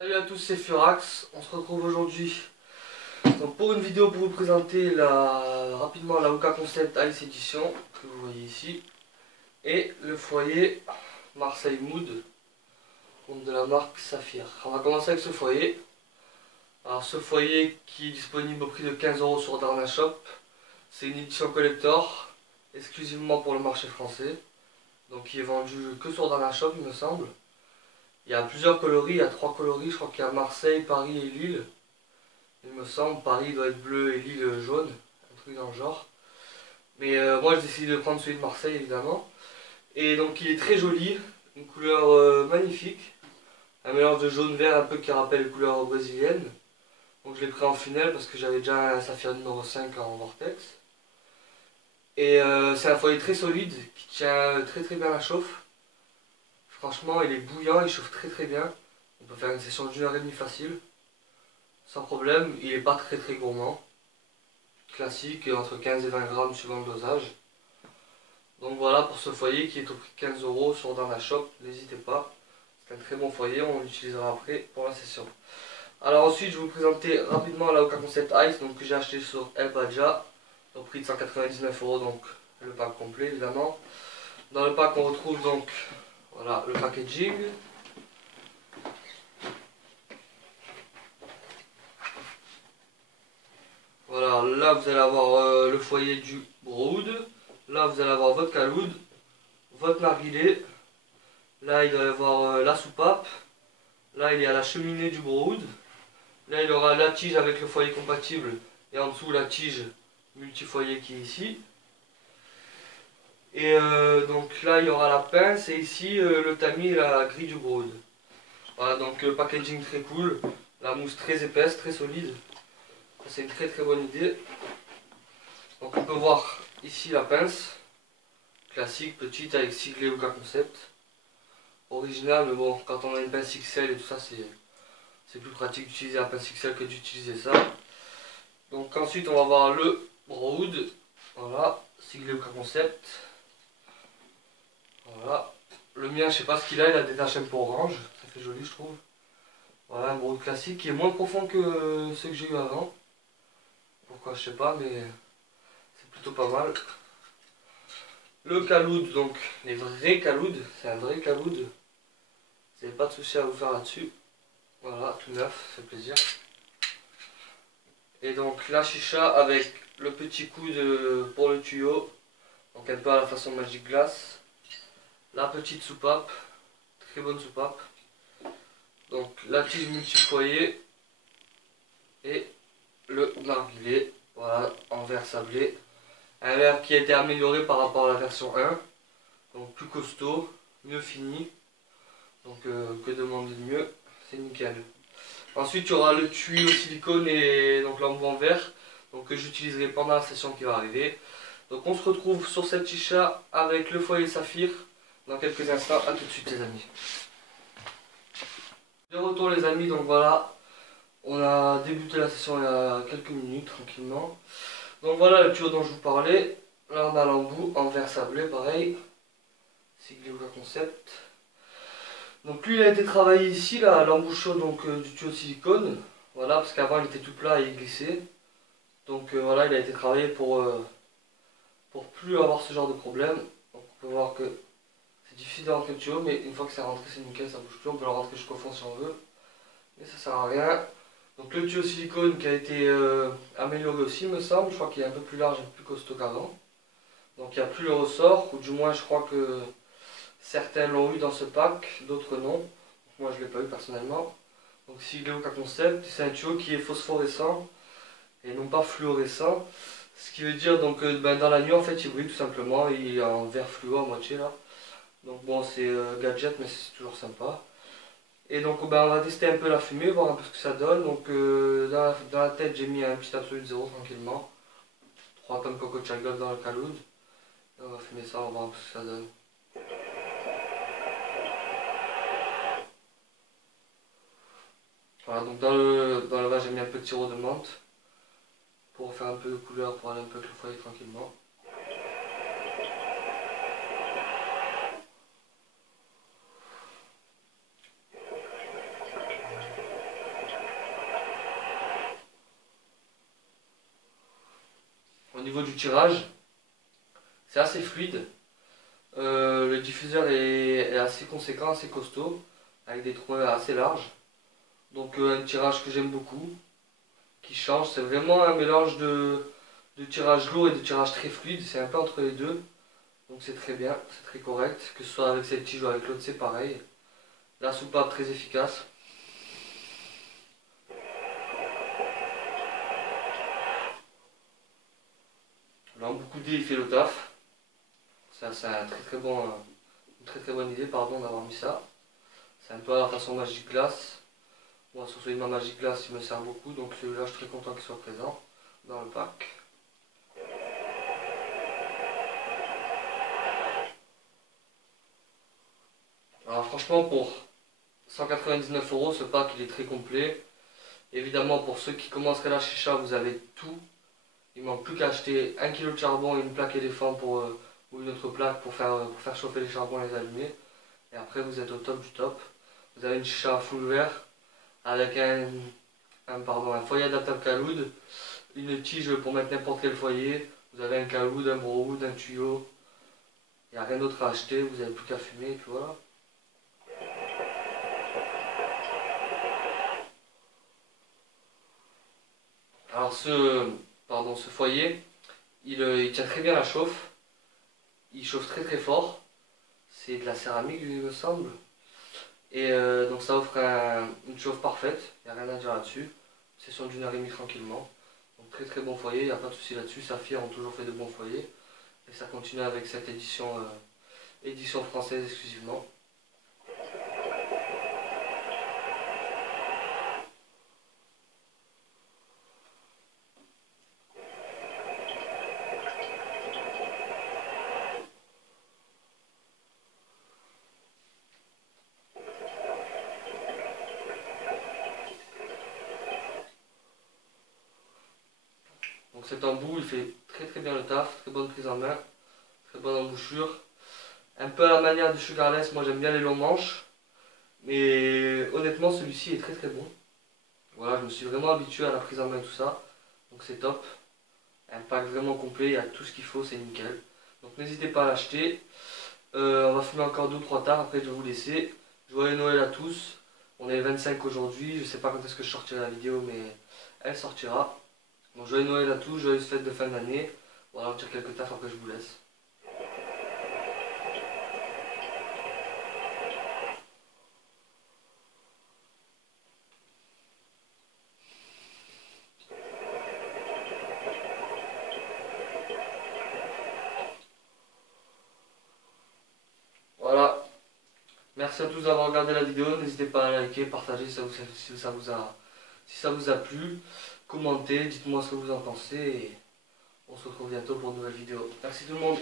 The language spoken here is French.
Salut à tous, c'est Furax. On se retrouve aujourd'hui pour une vidéo pour vous présenter rapidement la Hoka Concept Ice Edition que vous voyez ici et le foyer Marseille Mood de la marque Saphir. On va commencer avec ce foyer. Alors ce foyer qui est disponible au prix de 15 € sur Darna Shop. C'est une édition collector exclusivement pour le marché français. Donc qui est vendu que sur Darna Shop il me semble. Il y a plusieurs coloris, il y a 3 coloris, je crois qu'il y a Marseille, Paris et Lille. Il me semble, Paris doit être bleu et Lille jaune, un truc dans le genre. Mais moi j'ai décidé de prendre celui de Marseille évidemment. Et donc il est très joli, une couleur magnifique. Un mélange de jaune-vert un peu qui rappelle les couleurs brésiliennes. Donc je l'ai pris en finale parce que j'avais déjà un Saphir numéro 5 en Vortex. Et c'est un foyer très solide qui tient très bien la chauffe. Franchement il est bouillant, il chauffe très bien. On peut faire une session d'1h30 facile. Sans problème, il n'est pas très gourmand. Classique, entre 15 et 20 grammes suivant le dosage. Donc voilà pour ce foyer qui est au prix de 15 € sur Darna Shop, n'hésitez pas. C'est un très bon foyer, on l'utilisera après pour la session. Alors ensuite je vais vous présenter rapidement la Hoka Concept Ice donc, que j'ai acheté sur El Badja au prix de 199 €, donc le pack complet évidemment. Dans le pack on retrouve donc voilà, le packaging. Voilà, là vous allez avoir le foyer du Brood. Là vous allez avoir votre caloud, votre narguilé. Là il doit y avoir la soupape. Là il y a la cheminée du Brood. Là il y aura la tige avec le foyer compatible. Et en dessous la tige multi-foyer qui est ici. Et donc là il y aura la pince et ici le tamis et la grille du Brood. Voilà, donc packaging très cool. La mousse très épaisse, très solide. C'est une très bonne idée. Donc on peut voir ici la pince. Classique, petite, avec siglé Hoka Concept. Original, mais bon, quand on a une pince XL et tout ça, c'est plus pratique d'utiliser la pince XL que d'utiliser ça. Donc ensuite, on va voir le Brood. Voilà, siglé Hoka Concept. Voilà. Le mien, je sais pas ce qu'il a des taches un peu orange. Ça fait joli, je trouve. Voilà, un Brood classique qui est moins profond que ceux que j'ai eu avant. Pourquoi, je sais pas, mais c'est plutôt pas mal. Le caloud, donc les vrais calouds, c'est un vrai caloud. Vous n'avez pas de souci à vous faire là-dessus. Voilà, tout neuf, ça fait plaisir. Et donc la chicha avec le petit coude pour le tuyau. Donc un peu à la façon Magic Glass. La petite soupape, très bonne soupape. Donc la tige multi-foyer. Et le narguilé, voilà, en verre sablé. Un verre qui a été amélioré par rapport à la version 1. Donc plus costaud, mieux fini. Donc que demander de mieux, c'est nickel. Ensuite il y aura le tuyau silicone et donc l'embout en verre. Donc que j'utiliserai pendant la session qui va arriver. Donc on se retrouve sur cette chicha avec le foyer Saphir dans quelques instants. A tout de suite les amis. De retour les amis, donc voilà. On a débuté la session il y a quelques minutes tranquillement. Donc voilà le tuyau dont je vous parlais. Là on a l'embout en verre sablé pareil. Siglé Hoka Concept. Donc lui il a été travaillé ici, là, l'embouchon du tuyau de silicone. Voilà, parce qu'avant il était tout plat et il glissait. Donc voilà, il a été travaillé pour plus avoir ce genre de problème. Donc on peut voir que c'est difficile de rentrer le tuyau, mais une fois que c'est rentré c'est nickel, ça bouge plus. On peut le rentrer jusqu'au fond si on veut. Mais ça sert à rien. Donc le tuyau silicone qui a été amélioré aussi me semble. Je crois qu'il est un peu plus large et plus costaud qu'avant. Donc il n'y a plus le ressort, ou du moins je crois que certains l'ont eu dans ce pack, d'autres non. Moi je ne l'ai pas eu personnellement. Donc siglé Hoka Concept, c'est un tuyau qui est phosphorescent et non pas fluorescent. Ce qui veut dire donc dans la nuit en fait il brille tout simplement, il est en vert fluo à moitié là. Donc bon c'est gadget mais c'est toujours sympa. Et donc on va tester un peu la fumée, voir un peu ce que ça donne. Donc dans la tête j'ai mis un petit absolu de 0 tranquillement. 3 tonnes Coco Chagol dans le caloud. Et on va fumer ça, on va voir un peu ce que ça donne. Voilà, donc dans le vin j'ai mis un peu de sirop de menthe pour faire un peu de couleur, pour aller un peu avec le foyer tranquillement. niveau du tirage, c'est assez fluide. Le diffuseur est assez conséquent, assez costaud, avec des trous assez larges. Donc un tirage que j'aime beaucoup, qui change. C'est vraiment un mélange de tirage lourd et de tirage très fluide. C'est un peu entre les deux. Donc c'est très bien, c'est très correct. Que ce soit avec cette tige ou avec l'autre, c'est pareil. La soupape très efficace. L'embout-coudé il fait le taf. C'est un une très très bonne idée pardon, d'avoir mis ça. C'est un peu à la façon Magic Glass. Moi sur celui de ma Magic Glass il me sert beaucoup, donc celui-là je suis très content qu'il soit présent dans le pack. Alors franchement pour 199 €, ce pack il est très complet. Évidemment pour ceux qui commenceraient la chicha vous avez tout. Il ne manque plus qu'à acheter 1 kg de charbon et une plaque éléphant ou une autre plaque pour faire chauffer les charbons et les allumer. Et après vous êtes au top du top. Vous avez une chicha à full vert avec un foyer adaptable caloud, une tige pour mettre n'importe quel foyer. Vous avez un caloud, un browood, un tuyau. Il n'y a rien d'autre à acheter, vous n'avez plus qu'à fumer et puis voilà. Alors ce foyer, il tient très bien la chauffe. Il chauffe très très fort. C'est de la céramique il me semble. Et donc ça offre une chauffe parfaite, il n'y a rien à dire là-dessus. Session d'une heure et demie tranquillement. Donc très très bon foyer, il n'y a pas de souci là-dessus. Saphir ont toujours fait de bons foyers. Et ça continue avec cette édition française exclusivement. Donc cet embout il fait très très bien le taf, très bonne prise en main, très bonne embouchure. Un peu à la manière du Sugarless, moi j'aime bien les longs manches. Mais honnêtement celui-ci est très très bon. Voilà, je me suis vraiment habitué à la prise en main et tout ça. Donc c'est top. Un pack vraiment complet, il y a tout ce qu'il faut, c'est nickel. Donc n'hésitez pas à l'acheter. On va fumer encore 2 ou 3 tards, après je vais vous laisser. Joyeux Noël à tous. On est le 25 aujourd'hui, je sais pas quand est-ce que je sortirai la vidéo, mais elle sortira. Bon, joyeux Noël à tous, joyeuses fêtes de fin d'année. Voilà, on va dire quelques tafs après je vous laisse. Voilà, merci à tous d'avoir regardé la vidéo. N'hésitez pas à liker, partager si ça vous a plu. Commentez, dites-moi ce que vous en pensez. Et on se retrouve bientôt pour une nouvelle vidéo. Merci tout le monde.